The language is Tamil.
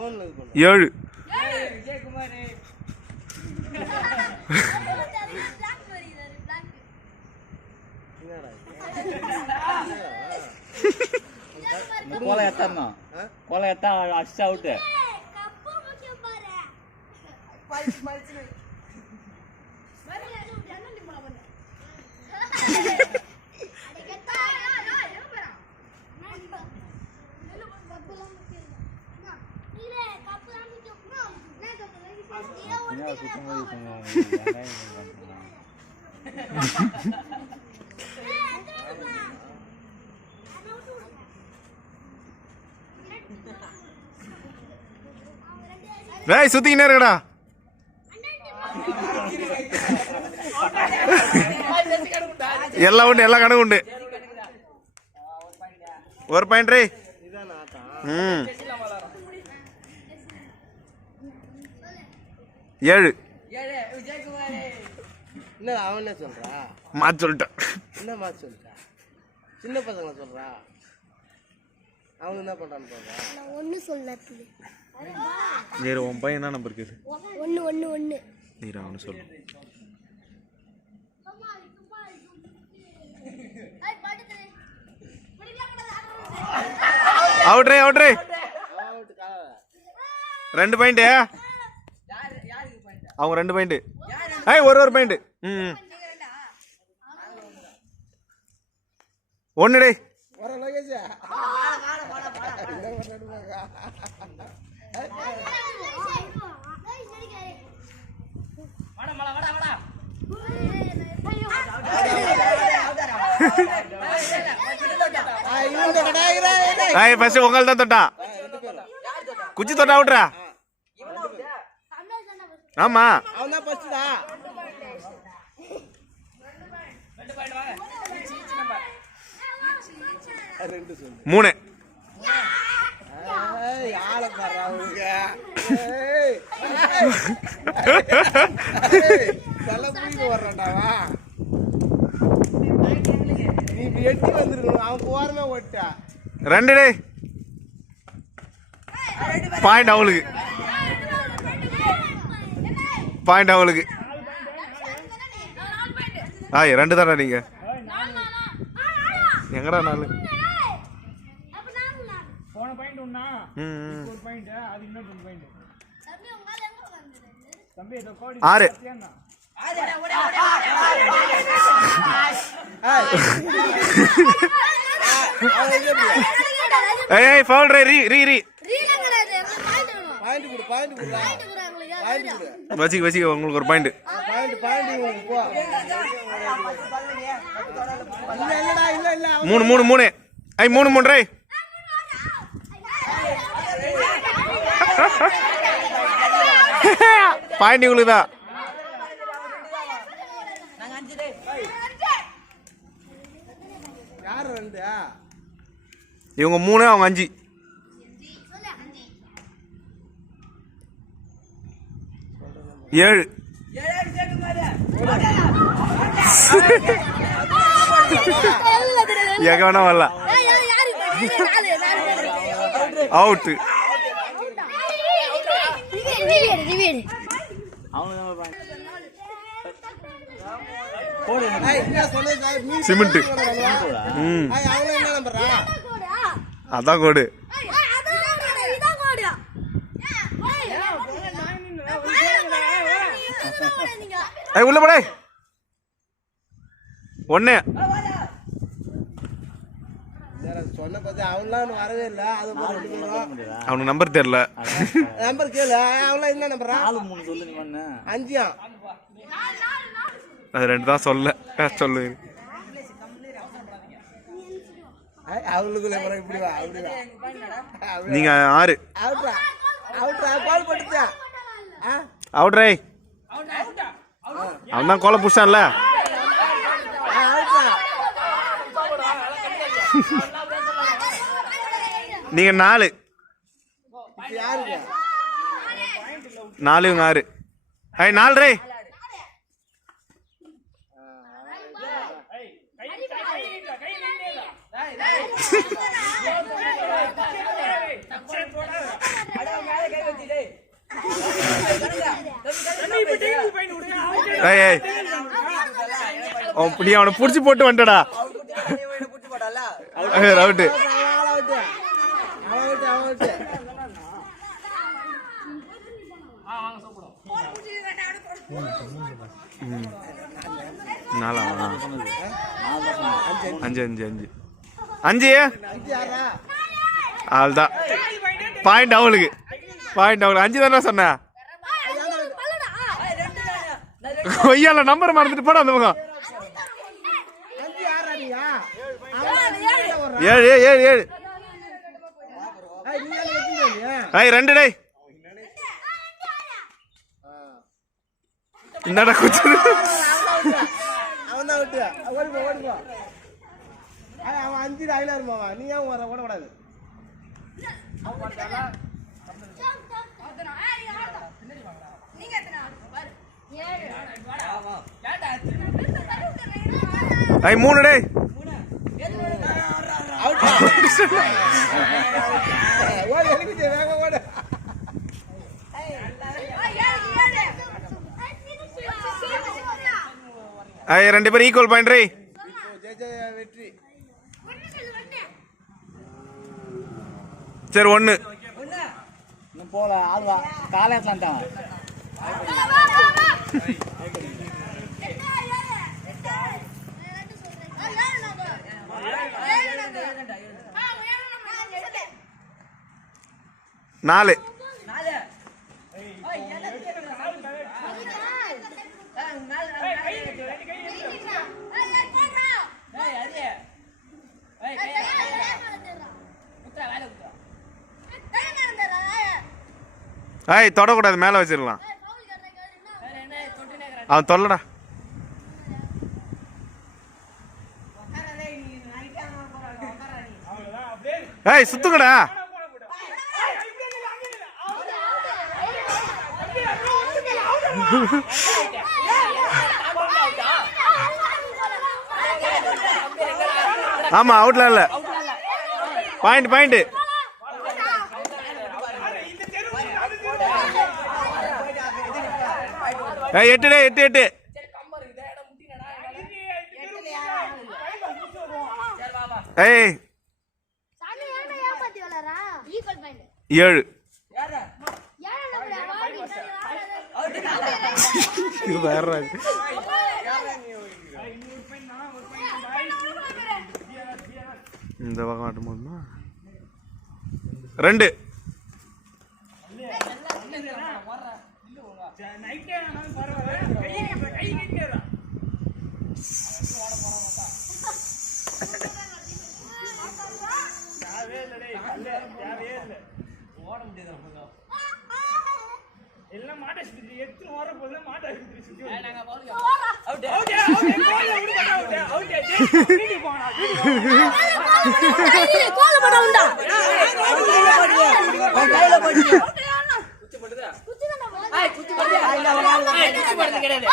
7 கோலை எத்தா கோலை எத்தா அடிச்சு அவுட்டு சுத்திக்கினே இருக்கடா எல்லாம் உண்டு எல்லாம் கணக்கு உண்டு ஒரு பாயிண்ட் ரே 7 என்ன அவனே சொல்றா மாத்தி சொல்லிட்டேன் என்ன மாத்தி சொல்லிட்டா சின்ன பசங்க சொல்றா அவன் என்ன பண்றான்னு பாருங்க நான் ஒன்னு சொல்லறது நீ உன் பையன் என்ன நம்பர் கேளு 1 நீ அவனு சொல்லு அவுட் ரே 2 பாயிண்ட் அவங்க 2 பாயிண்ட் ஒரு பாயிண்ட் 1 டே வர லோகேஷ் ஃபர்ஸ்ட் உங்கள் தான் தொட்டா குச்சி தொட்டா விட்றா ஆமா அவன் தான் ஃபர்ஸ்டா 3 யார பண்றாங்க வர்றடாவா நீ எட்டி வந்துருக்கணும் அவன் போறமே ஓட்டா 2 டே பாயிண்ட் அவளுக்கு ஆய் 2 தானே நீங்க எங்கடா 4 போன பாயிண்ட் ஒண்ணா ஒரு பாயிண்ட் அது இன்னொரு பாயிண்ட் தம்பி இத கோடி 6 ஏய் ஃபவுல் ரே ரீ பாயிண்ட் குடு வச்சிக்க உங்களுக்கு ஒரு பாயிண்ட் போ இல்ல 3 ஐய் 3 ரே பாயிண்ட் உங்களுக்கு தான் யார் 2 இவங்க 3 அவங்க 5 7 எங்க வேணா வரல அவுட் சிமெண்ட் அதான் கோடு உள்ள போட 1 சொன்ன பார்த்து அவன்லாம் வரவே இல்லை அது அவனுக்கு நம்பர் தெரியல நம்பர் கேளு அவன்லாம் என்ன நம்பரா 4 சொல்லு நீ பண்ண 5 அது 2 தான் சொல்லு அவளுக்குள்ள இப்படி வா நீங்க 6 அவுட்ரா கோல் போட்டுச்சா அவுட் ரே அவன் தான் கோலை புடிச்சான்ல நீங்க 4 இவங்க 6 4 ரே ஏய் ஏய் நீ அவனை புடிச்சு போட்டு வந்துடா ரவுட்டு நாலா அஞ்சு அஞ்சு அஞ்சு அஞ்சு அவள்தான் பாயிண்ட் அவளுக்கு அஞ்சு தானே சொன்ன கொய்யால நம்பர் மறந்துட்டு போட அந்த பக்கம் 7 7 7 ஏய் 2 டேய் என்னடா குச்சி அவன் தான் விட்டு ஓடி போ அவன் 5 ஆயில இருமாவா நீ ஏன் ஓடக்கூடாது ஐ 3 டேய் ஓடு எனக்கு வேக ஓடு ஐ 2 பேர் ஈக்குவல் பாயிண்ட் ரே வெற்றி சரி 1 இன்னும் போல ஆள்வா காலேஜ்லாம் நாலு ஐய் தொடக்கூடாது மேல வச்சிடலாம் அவன் தொல்லடா ஏய் சுத்துங்கடா ஆமா அவுட்ல இல்ல பாயிண்ட் ஏய் 8 டே 8 ஏய் 7 வேற இந்த பக்கம் ஆட்டும் போதுமா 2 எல்லாம் மாட்ட சுத்தி எத்தனை வர போல மாட்ட சுத்தி சுத்தி நாங்க பாருங்க கோல பட உண்டா குச்சி படுதா குச்சி படுதா குச்சி படுதா கிடையாது